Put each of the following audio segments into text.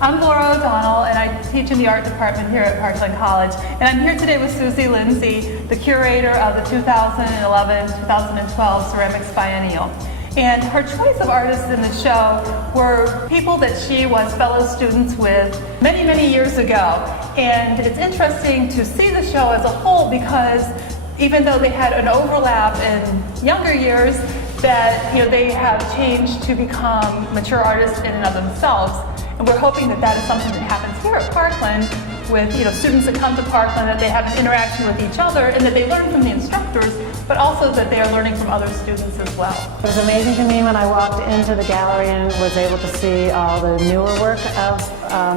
I'm Laura O'Donnell, and I teach in the art department here at Parkland College. And I'm here today with Suze Lindsay, the curator of the 2011-2012 Ceramics Biennial. And her choice of artists in the show were people that she was fellow students with many, many years ago. And it's interesting to see the show as a whole because even though they had an overlap in younger years, that they have changed to become mature artists in and of themselves. And we're hoping that that is something that happens here at Parkland with students that come to Parkland, that they have an interaction with each other and that they learn from the instructors, but also that they are learning from other students as well. It was amazing to me when I walked into the gallery and was able to see all the newer work of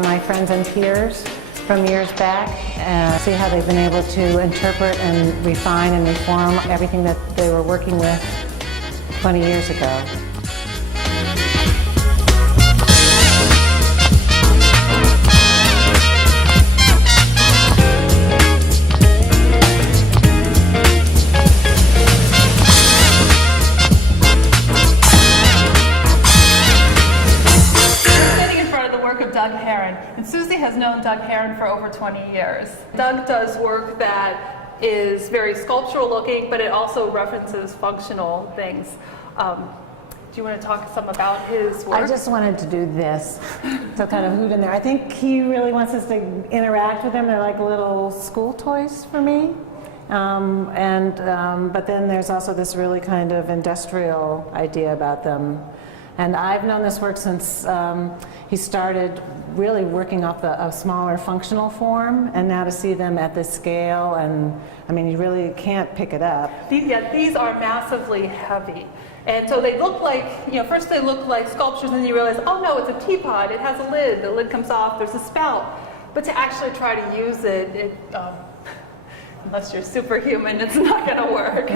my friends and peers from years back and see how they've been able to interpret and refine and reform everything that they were working with 20 years ago. Heron. And Suze has known Doug Heron for over 20 years. Doug does work that is very sculptural looking, but it also references functional things. Do you want to talk some about his work? I just wanted to do this, so kind of hoot in there. I think he really wants us to interact with them. They're like little school toys for me. But then there's also this really kind of industrial idea about them. And I've known this work since he started really working off a smaller functional form, and now to see them at this scale, and I mean, you really can't pick it up. These are massively heavy. And so they look like, first they look like sculptures, and then you realize, oh no, it's a teapot, it has a lid, the lid comes off, there's a spout. But to actually try to use it, unless you're superhuman, it's not going to work.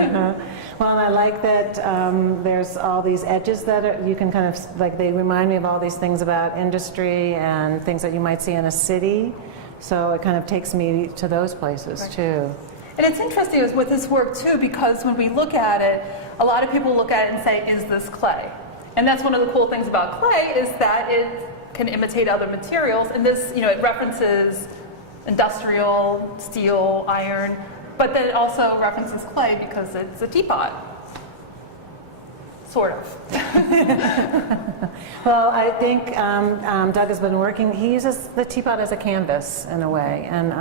Well, I like that there's all these edges that you can kind of, like, they remind me of all these things about industry and things that you might see in a city. So it kind of takes me to those places too. And it's interesting with this work too, because when we look at it, a lot of people look at it and say, is this clay? And that's one of the cool things about clay is that it can imitate other materials. And this, it references industrial, steel, iron, but then it also references clay because it's a teapot. Sort of. Well, I think Doug has been working, he uses the teapot as a canvas in a way, and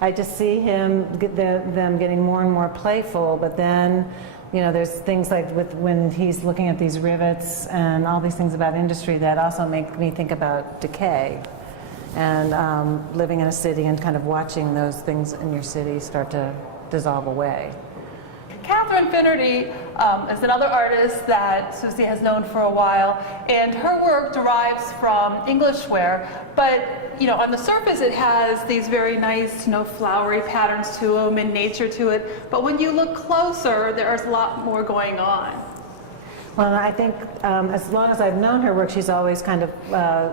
I just see them getting more and more playful, but then there's things like when he's looking at these rivets and all these things about industry that also make me think about decay. And living in a city and kind of watching those things in your city start to dissolve away. Catherine Finnerty is another artist that Suze has known for a while, and her work derives from English ware, but on the surface it has these very nice flowery patterns to them and nature to it, but when you look closer there's a lot more going on. Well, I think as long as I've known her work, she's always kind of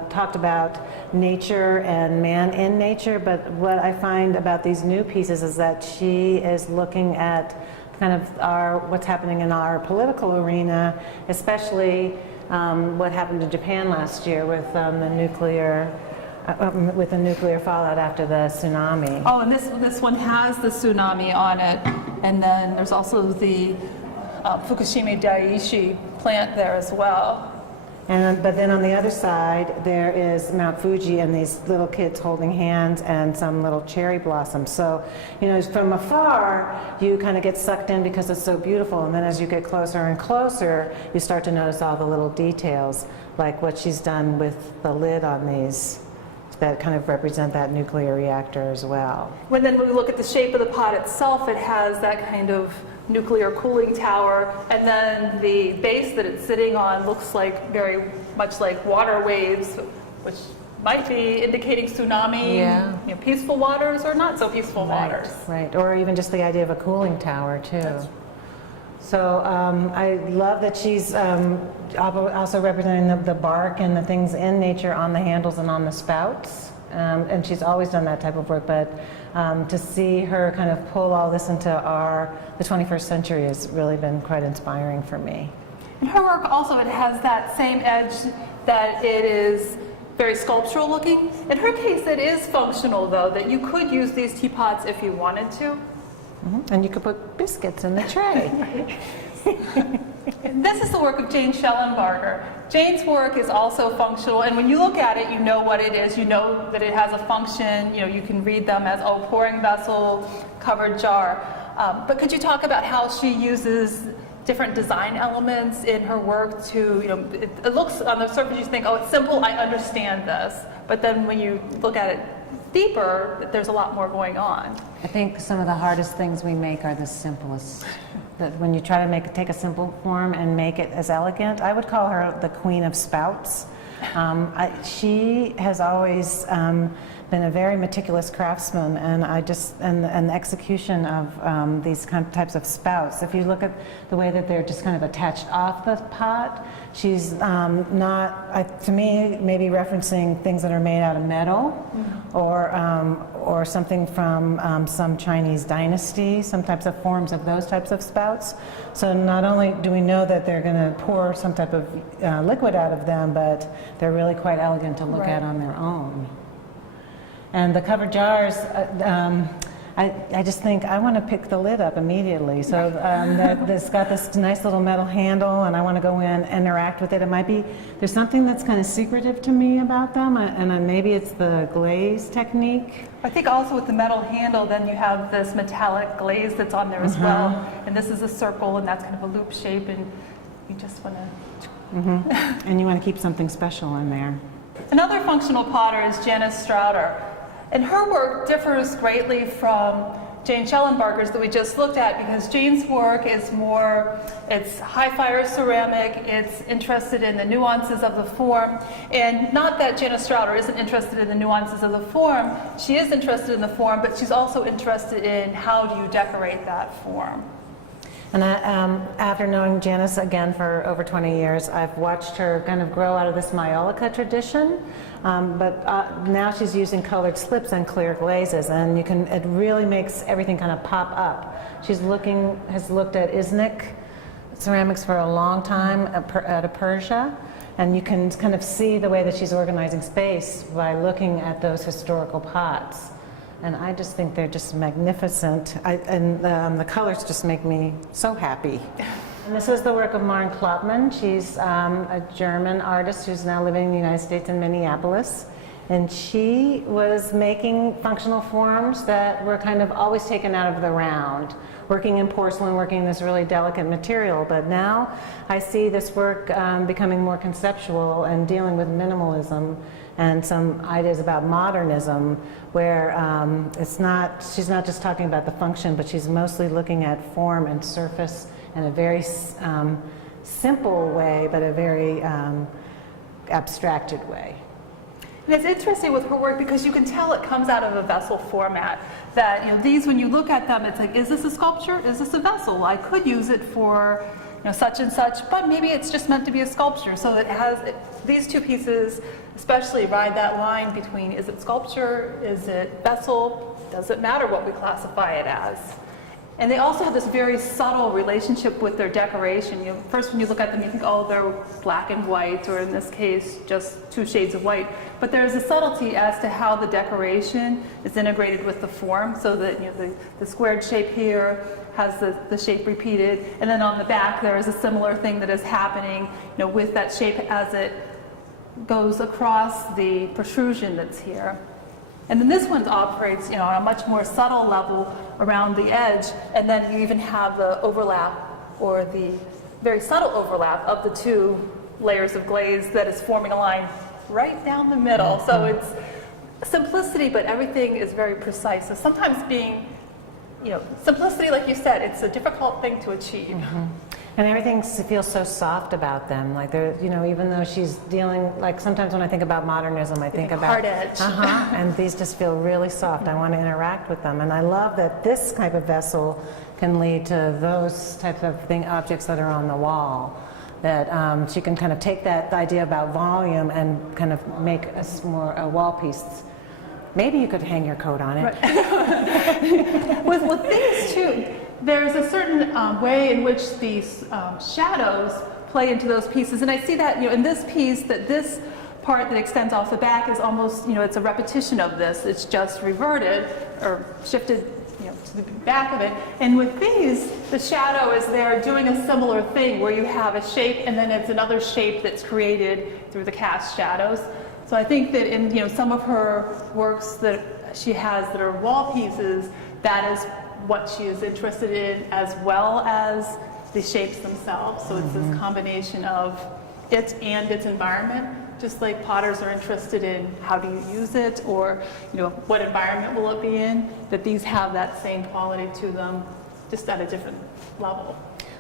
talked about nature and man in nature, but what I find about these new pieces is that she is looking at kind of what's happening in our political arena, especially what happened in Japan last year with the nuclear fallout after the tsunami. Oh, and this one has the tsunami on it, and then there's also the Fukushima Daiichi plant there as well. But then on the other side, there is Mount Fuji and these little kids holding hands and some little cherry blossoms. So, from afar, you kind of get sucked in because it's so beautiful. And then as you get closer and closer, you start to notice all the little details, like what she's done with the lid on these that kind of represent that nuclear reactor as well. When we look at the shape of the pot itself, it has that kind of nuclear cooling tower, and then the base that it's sitting on looks like very much like water waves, which might be indicating tsunami, peaceful waters or not so peaceful waters. Right, or even just the idea of a cooling tower too. So I love that she's also representing the bark and the things in nature on the handles and on the spouts. And she's always done that type of work, but to see her kind of pull all this into the 21st century has really been quite inspiring for me. And her work also, it has that same edge that it is very sculptural looking. In her case, it is functional though, that you could use these teapots if you wanted to. And you could put biscuits in the tray. This is the work of Jane Schellenbarger. Jane's work is also functional, and when you look at it, you know what it is. You know that it has a function. You know, you can read them as, oh, pouring vessel, covered jar. But could you talk about how she uses different design elements in her work to, you know, it looks on the surface, you think, oh, it's simple, I understand this. But then when you look at it deeper, there's a lot more going on. I think some of the hardest things we make are the simplest. That when you try to take a simple form and make it as elegant, I would call her the queen of spouts. She has always been a very meticulous craftsman, and and the execution of these types of spouts. If you look at the way that they're just kind of attached off the pot, she's to me, maybe referencing things that are made out of metal, or something from some Chinese dynasty, some types of forms of those types of spouts. So not only do we know that they're going to pour some type of liquid out of them, but they're really quite elegant to look at on their own. And the covered jars, I just think I want to pick the lid up immediately. So it's got this nice little metal handle, and I want to go in and interact with it. It might be, there's something that's kind of secretive to me about them, and maybe it's the glaze technique. I think also with the metal handle, then you have this metallic glaze that's on there as well. And this is a circle, and that's kind of a loop shape, and you just want to... And you want to keep something special in there. Another functional potter is Janice Strouder. And her work differs greatly from Jane Schellenbarger's that we just looked at, because Jane's work is more, it's high fire ceramic, it's interested in the nuances of the form. And not that Janice Strouder isn't interested in the nuances of the form, she is interested in the form, but she's also interested in how do you decorate that form. And after knowing Janice again for over 20 years, I've watched her kind of grow out of this Maiolica tradition, but now she's using colored slips and clear glazes, and it really makes everything kind of pop up. Has looked at Iznik ceramics for a long time at Persia, and you can kind of see the way that she's organizing space by looking at those historical pots. And I just think they're just magnificent. The colors just make me so happy. And this is the work of Maren Kloppmann. She's a German artist who's now living in the United States in Minneapolis. And she was making functional forms that were kind of always taken out of the round, working in porcelain, working in this really delicate material. But now I see this work becoming more conceptual and dealing with minimalism and some ideas about modernism, where she's not just talking about the function, but she's mostly looking at form and surface in a very simple way, but a very abstracted way. And it's interesting with her work because you can tell it comes out of a vessel format. That, you know, these, when you look at them, it's like, is this a sculpture? Is this a vessel? I could use it for, you know, such and such, but maybe it's just meant to be a sculpture. So it has these two pieces, especially ride that line between, is it sculpture? Is it vessel? Does it matter what we classify it as? And they also have this very subtle relationship with their decoration. You know, first when you look at them, you think, oh, they're black and white, or in this case, just 2 shades of white. But there's a subtlety as to how the decoration is integrated with the form, so that, you know, the squared shape here has the shape repeated, and then on the back there is a similar thing that is happening, you know, with that shape as it goes across the protrusion that's here. And then this one operates, you know, on a much more subtle level around the edge, and then you even have the overlap, or the very subtle overlap of the 2 layers of glaze that is forming a line right down the middle. So it's simplicity, but everything is very precise. So sometimes being, you know, simplicity, like you said, it's a difficult thing to achieve. And everything feels so soft about them. Like they're, you know, even though she's dealing, like sometimes when I think about modernism, I think about hard edge. And these just feel really soft. I want to interact with them. And I love that this type of vessel can lead to those types of objects that are on the wall. That she can kind of take that idea about volume and kind of make a wall piece. Maybe you could hang your coat on it. Right. with these too, there's a certain way in which these shadows play into those pieces, and I see that, you know, in this piece, that this part that extends off the back is almost, it's a repetition of this. It's just reverted or shifted, to the back of it. And with these, the shadow is there doing a similar thing where you have a shape and then it's another shape that's created through the cast shadows. So I think that in, some of her works that she has that are wall pieces, that is what she is interested in, as well as the shapes themselves. So it's this combination of it and its environment, just like potters are interested in how do you use it, or what environment will it be in, that these have that same quality to them, just at a different level.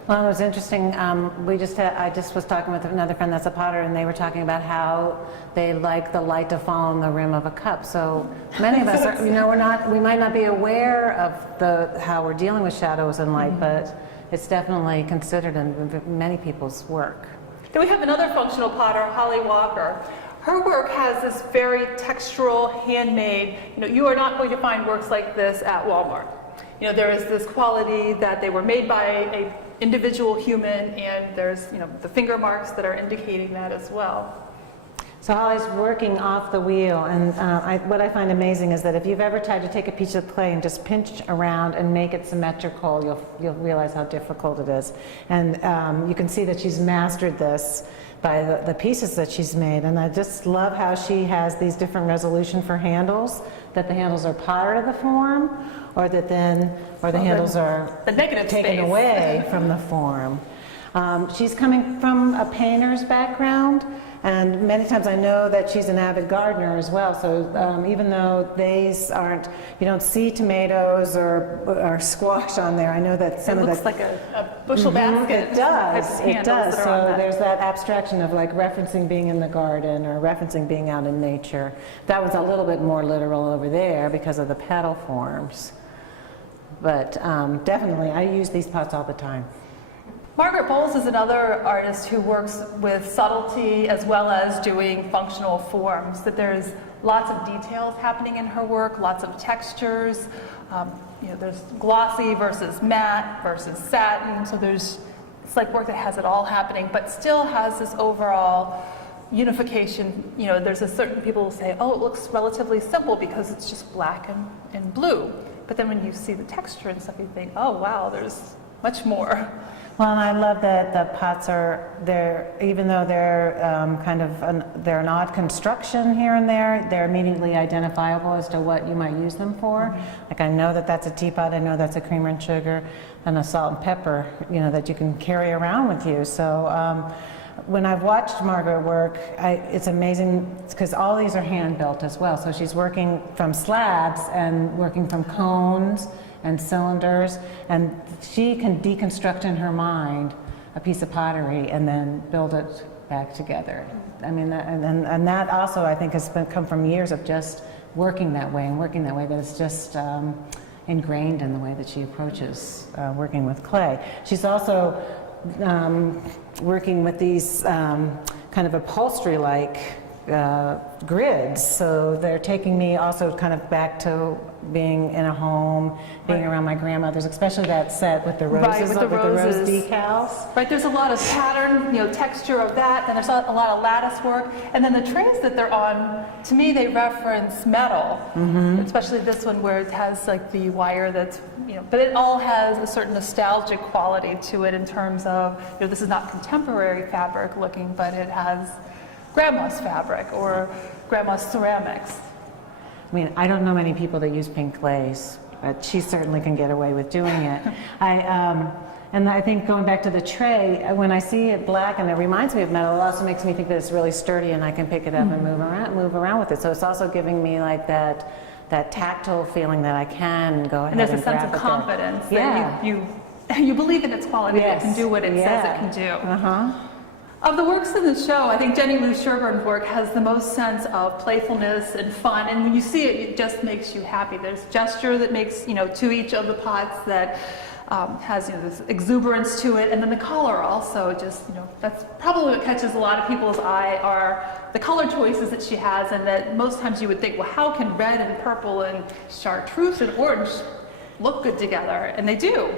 Well, it was interesting. I just was talking with another friend that's a potter, and they were talking about how they like the light to fall on the rim of a cup. So many of us, we might not be aware of how we're dealing with shadows and light, but it's definitely considered in many people's work. Then we have another functional potter, Holly Walker. Her work has this very textural, handmade. You are not going to find works like this at Walmart. There is this quality that they were made by an individual human, and there's the finger marks that are indicating that as well. So Holly's working off the wheel, and what I find amazing is that if you've ever tried to take a piece of clay and just pinch around and make it symmetrical, you'll realize how difficult it is. And you can see that she's mastered this by the pieces that she's made. And I just love how she has these different resolution for handles, that the handles are part of the form, or the handles are taken away from the form. She's coming from a painter's background, and many times I know that she's an avid gardener as well. So even though these aren't, you don't see tomatoes or squash on there, I know that some of the... It looks like a bushel basket. It does. So there's that abstraction of like referencing being in the garden or referencing being out in nature. That was a little bit more literal over there because of the petal forms. But definitely, I use these pots all the time. Margaret Bowles is another artist who works with subtlety as well as doing functional forms, that there's lots of details happening in her work, lots of textures. There's glossy versus matte versus satin, so it's like work that has it all happening, but still has this overall unification. There's a certain people will say, oh, it looks relatively simple because it's just black and blue. But then when you see the texture and stuff, you think, oh, wow, there's much more. Well, and I love that the pots even though they're they're an odd construction here and there, they're immediately identifiable as to what you might use them for. Like I know that that's a teapot, I know that's a creamer and sugar, and a salt and pepper, that you can carry around with you. So when I've watched Margaret work, it's amazing because all these are hand built as well. So she's working from slabs and working from cones and cylinders, and she can deconstruct in her mind a piece of pottery and then build it back together. I mean, and that also I think has come from years of just working that way, that it's just ingrained in the way that she approaches working with clay. She's also working with these kind of upholstery-like grids, so they're taking me also kind of back to being in a home, being around my grandmother's, especially that set with the roses, with the rose decals. Right, there's a lot of pattern, texture of that, and there's a lot of lattice work, and then the trays that they're on, to me they reference metal, especially this one where it has like the wire that's, but it all has a certain nostalgic quality to it in terms of, this is not contemporary fabric looking, but it has grandma's fabric or grandma's ceramics. I mean, I don't know many people that use pink glaze, but she certainly can get away with doing it. And I think going back to the tray, when I see it black and it reminds me of metal, it also makes me think that it's really sturdy and I can pick it up and move around with it. So it's also giving me like that tactile feeling that I can go ahead and grab it. And there's a sense of confidence that you believe in its quality, that it can do what it says it can do. Of the works in the show, I think Jenny Lou Sherburn's work has the most sense of playfulness and fun, and when you see it, it just makes you happy. There's gesture that makes, to each of the pots that has, this exuberance to it, and then the color also just, that's probably what catches a lot of people's eye are the color choices that she has, and that most times you would think, well, how can red and purple and chartreuse and orange look good together? And they do.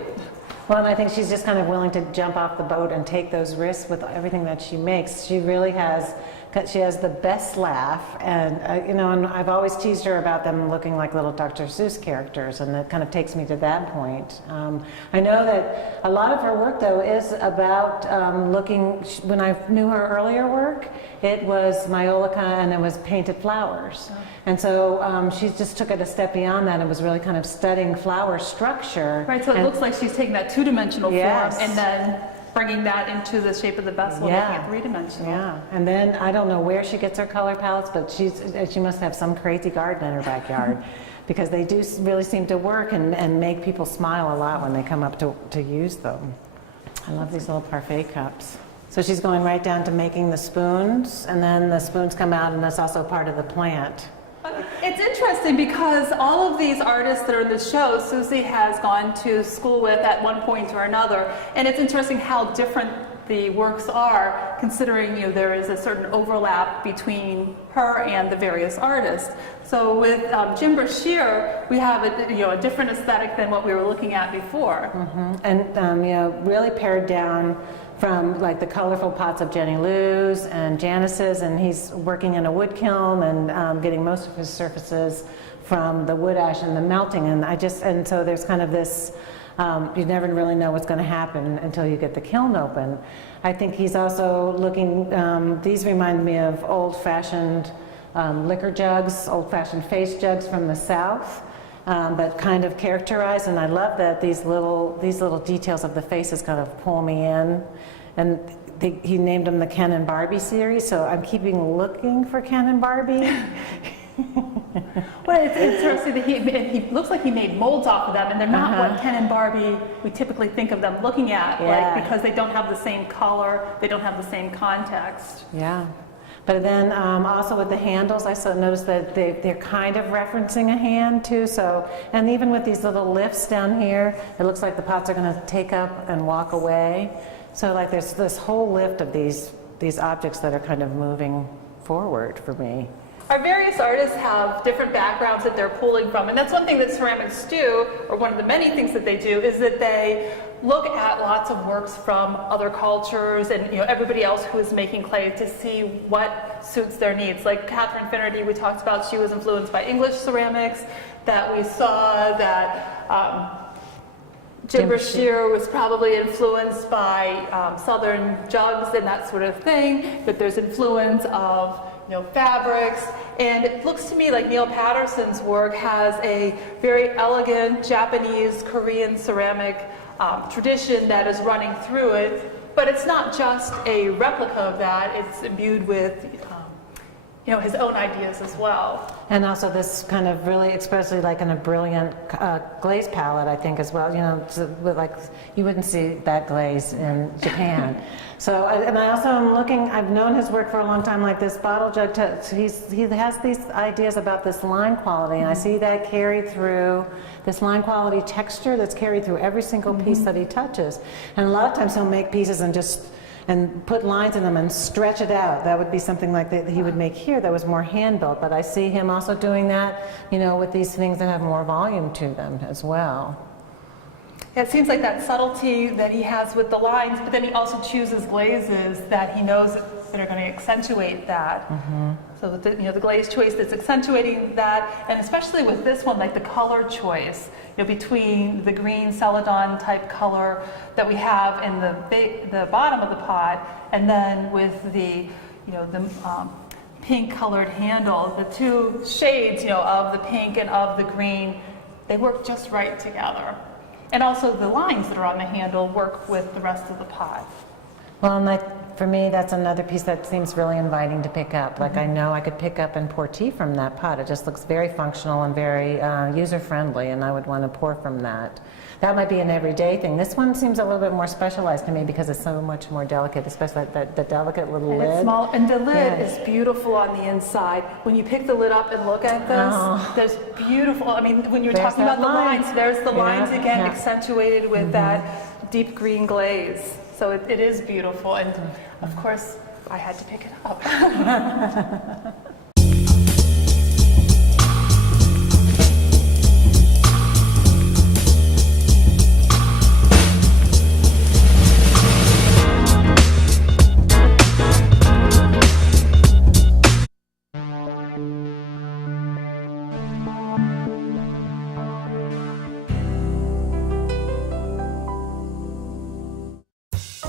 Well, and I think she's just kind of willing to jump off the boat and take those risks with everything that she makes. She really has She has the best laugh, and and I've always teased her about them looking like little Dr. Seuss characters, and that kind of takes me to that point. I know that a lot of her work, though, is about looking. When I knew her earlier work, it was Maiolica and it was painted flowers, and so she just took it a step beyond that and was really kind of studying flower structure. Right. So it looks like she's taking that two-dimensional Yes. form and then bringing that into the shape of the vessel, making it three-dimensional. Yeah, and then I don't know where she gets her color palettes, but she must have some crazy garden in her backyard because they do really seem to work and make people smile a lot when they come up to use them. I love these little parfait cups. So she's going right down to making the spoons, and then the spoons come out, and that's also part of the plant. It's interesting because all of these artists that are in the show, Suze has gone to school with at one point or another, and it's interesting how different the works are, considering there is a certain overlap between her and the various artists. So with Jim Brashear, we have a different aesthetic than what we were looking at before. And really pared down from like the colorful pots of Jenny Lou's and Janice's, and he's working in a wood kiln and getting most of his surfaces from the wood ash and the melting, and so there's kind of this, you never really know what's going to happen until you get the kiln open. I think he's also looking, these remind me of old-fashioned liquor jugs, old-fashioned face jugs from the South. But kind of characterized, and I love that these little details of the faces kind of pull me in. And he named them the Ken and Barbie series, so I'm keeping looking for Ken and Barbie. Well, it's interesting that he looks like he made molds off of them, and they're not what Ken and Barbie we typically think of them looking at, like because they don't have the same color, they don't have the same context. Yeah. But then also with the handles, I noticed that they're kind of referencing a hand too. So, and even with these little lifts down here, it looks like the pots are going to take up and walk away. So like there's this whole lift of these objects that are kind of moving forward for me. Our various artists have different backgrounds that they're pulling from, and that's one thing that ceramics do, or one of the many things that they do, is that they look at lots of works from other cultures and everybody else who is making clay to see what suits their needs. Like Catherine Finnerty, we talked about, she was influenced by English ceramics, that we saw that Jim Brashear was probably influenced by Southern jugs and that sort of thing, that there's influence of fabrics, and it looks to me like Neil Patterson's work has a very elegant Japanese, Korean ceramic tradition that is running through it, but it's not just a replica of that, it's imbued with his own ideas as well. And also this kind of really, especially like in a brilliant glaze palette, I think as well, like you wouldn't see that glaze in Japan. So, and I also am looking, I've known his work for a long time, like this bottle jug, he has these ideas about this line quality, and I see that carried through, this line quality texture that's carried through every single piece that he touches. And a lot of times he'll make pieces and put lines in them and stretch it out. That would be something like that he would make here that was more hand-built, but I see him also doing that, with these things that have more volume to them as well. Yeah, it seems like that subtlety that he has with the lines, but then he also chooses glazes that he knows that are going to accentuate that. So the glaze choice that's accentuating that, and especially with this one, like the color choice, between the green celadon type color that we have in the bottom of the pot, and then with the pink colored handle, the two shades of the pink and of the green, they work just right together. And also the lines that are on the handle work with the rest of the pot. Well, and for me, that's another piece that seems really inviting to pick up. Like I know I could pick up and pour tea from that pot. It just looks very functional and very user-friendly, and I would want to pour from that. That might be an everyday thing. This one seems a little bit more specialized to me because it's so much more delicate, especially the delicate little lid. It's small, and the lid is beautiful on the inside. When you pick the lid up and look at this, there's beautiful, when you're talking about the lines, there's the lines again accentuated with that deep green glaze. So it is beautiful, and of course, I had to pick it up.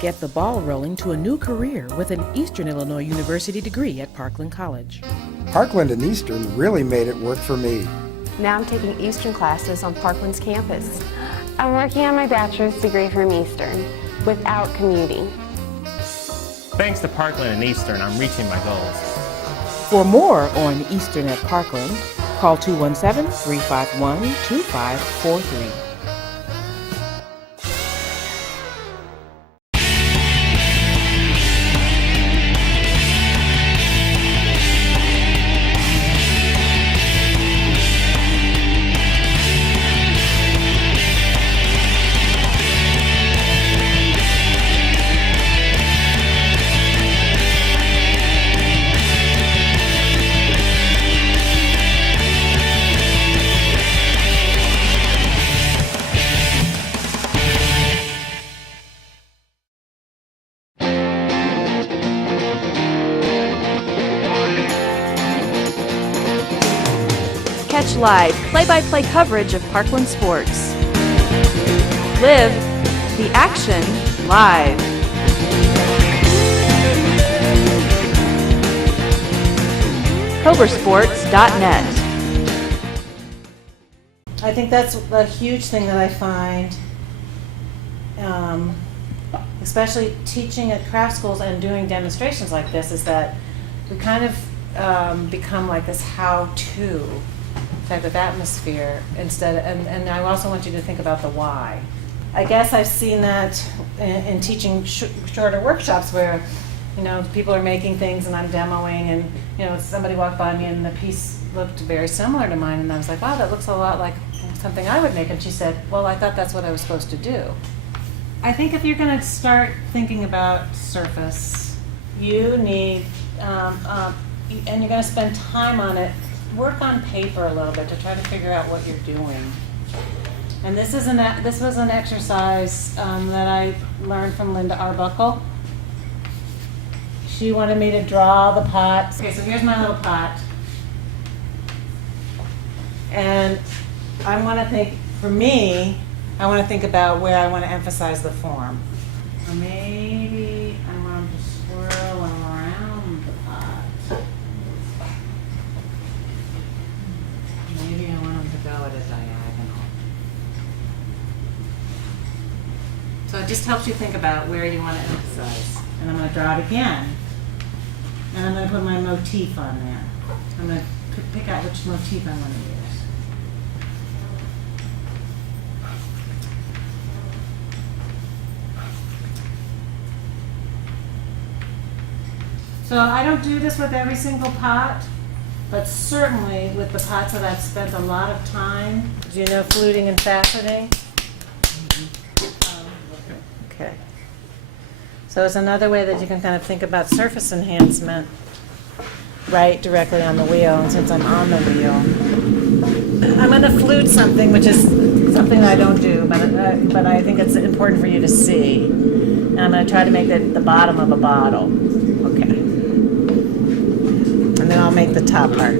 get the ball rolling to a new career with an Eastern Illinois University degree at Parkland College. Parkland and Eastern really made it work for me. Now I'm taking Eastern classes on Parkland's campus. I'm working on my bachelor's degree from Eastern without commuting. Thanks to Parkland and Eastern, I'm reaching my goals. For more on Eastern at Parkland, call 217-351-2543. Catch live, play-by-play coverage of Parkland sports. Live the action live. CobraSports.net. I think that's a huge thing that I find, especially teaching at craft schools and doing demonstrations like this, is that we kind of become like this how-to type of atmosphere instead, and I also want you to think about the why. I guess I've seen that in teaching shorter workshops where, you know, people are making things and I'm demoing, and, you know, somebody walked by me and the piece looked very similar to mine, and I was like, wow, that looks a lot like something I would make, and she said, well, I thought that's what I was supposed to do. I think if you're going to start thinking about surface, you need, and you're going to spend time on it, work on paper a little bit to try to figure out what you're doing. And this was an exercise that I learned from Linda Arbuckle. She wanted me to draw the pot. Okay, so here's my little pot. And I want to think, for me, I want to think about where I want to emphasize the form. Or maybe I want to swirl around the pot. Maybe I want them to go at a diagonal. So it just helps you think about where you want to emphasize. And I'm going to draw it again. And I'm going to put my motif on there. I'm going to pick out which motif I want to use. So I don't do this with every single pot, but certainly with the pots that I've spent a lot of time. Do you know fluting and faceting? Okay. So it's another way that you can kind of think about surface enhancement right directly on the wheel. And since I'm on the wheel, I'm going to flute something, which is something I don't do, but I think it's important for you to see. And I'm going to try to make it the bottom of a bottle. Okay. And then I'll make the top part.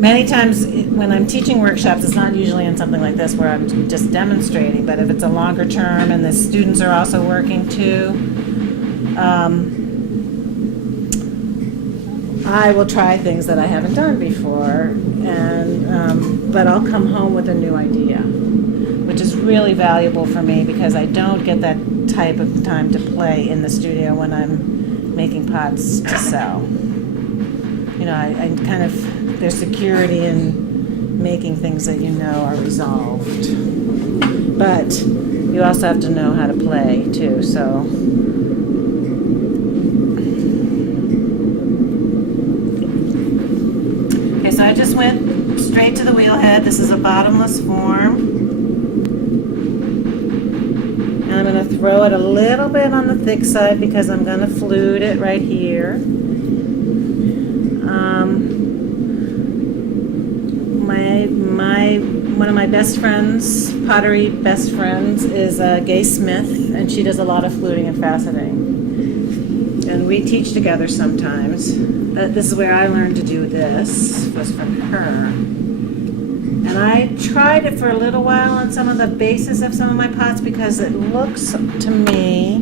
Many times when I'm teaching workshops, it's not usually in something like this where I'm just demonstrating, but if it's a longer term and the students are also working too, I will try things that I haven't done before, and but I'll come home with a new idea, which is really valuable for me because I don't get that type of time to play in the studio when I'm making pots to sell. You know, I kind of, there's security in making things that you know are resolved. But you also have to know how to play too, so. Okay, so I just went straight to the wheelhead. This is a bottomless form. And I'm going to throw it a little bit on the thick side because I'm going to flute it right here. One of my best friends, pottery best friends, is Gay Smith, and she does a lot of fluting and faceting. And we teach together sometimes. This is where I learned to do this, was from her. And I tried it for a little while on some of the bases of some of my pots because it looks to me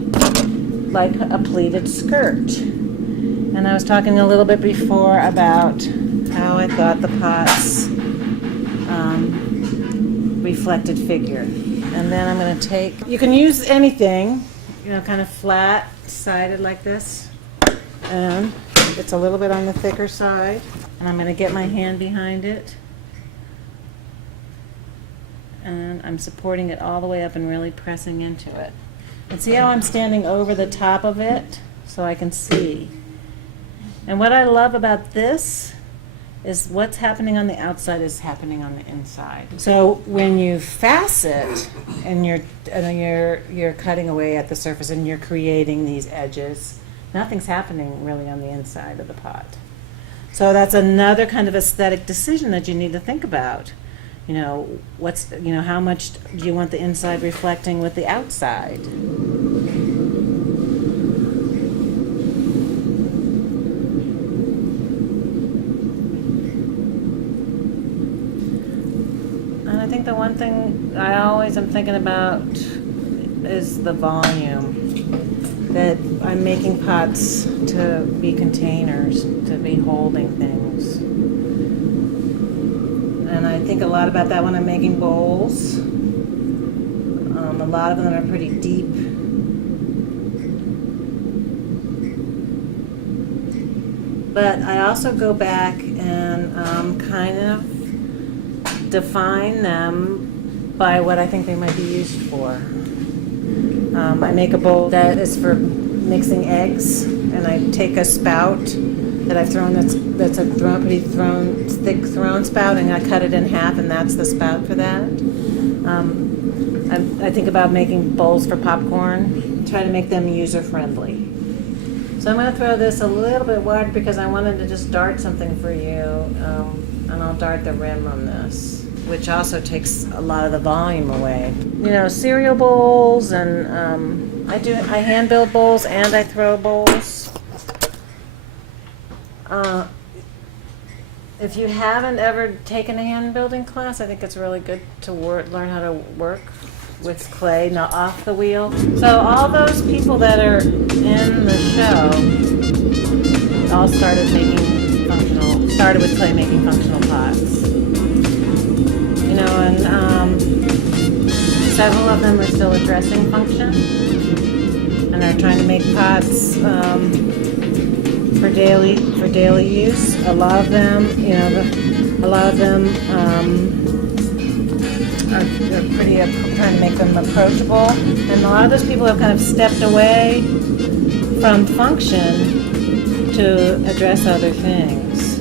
like a pleated skirt. And I was talking a little bit before about how I thought the pots reflected figure. And then I'm going to take, you can use anything, you know, kind of flat sided like this. And it's a little bit on the thicker side. And I'm going to get my hand behind it. And I'm supporting it all the way up and really pressing into it. And see how I'm standing over the top of it so I can see. And what I love about this is what's happening on the outside is happening on the inside. So when you facet and you're cutting away at the surface and you're creating these edges, nothing's happening really on the inside of the pot. So that's another kind of aesthetic decision that you need to think about. You know, how much do you want the inside reflecting with the outside? And I think the one thing I always am thinking about is the volume. That I'm making pots to be containers, to be holding things. And I think a lot about that when I'm making bowls. A lot of them are pretty deep. But I also go back and kind of define them by what I think they might be used for. I make a bowl that is for mixing eggs, and I take a spout that I've thrown that's a pretty thick thrown spout, and I cut it in half, and that's the spout for that. I think about making bowls for popcorn, try to make them user-friendly. So I'm going to throw this a little bit wide because I wanted to just dart something for you, and I'll dart the rim on this, which also takes a lot of the volume away. You know, cereal bowls, and I hand build bowls and I throw bowls. If you haven't ever taken a hand building class, I think it's really good to learn how to work with clay, not off the wheel. So all those people that are in the show all started with clay making functional pots. You know, and several of them are still addressing function and are trying to make pots for daily use. A lot of them, are pretty trying to make them approachable, and a lot of those people have kind of stepped away from function to address other things.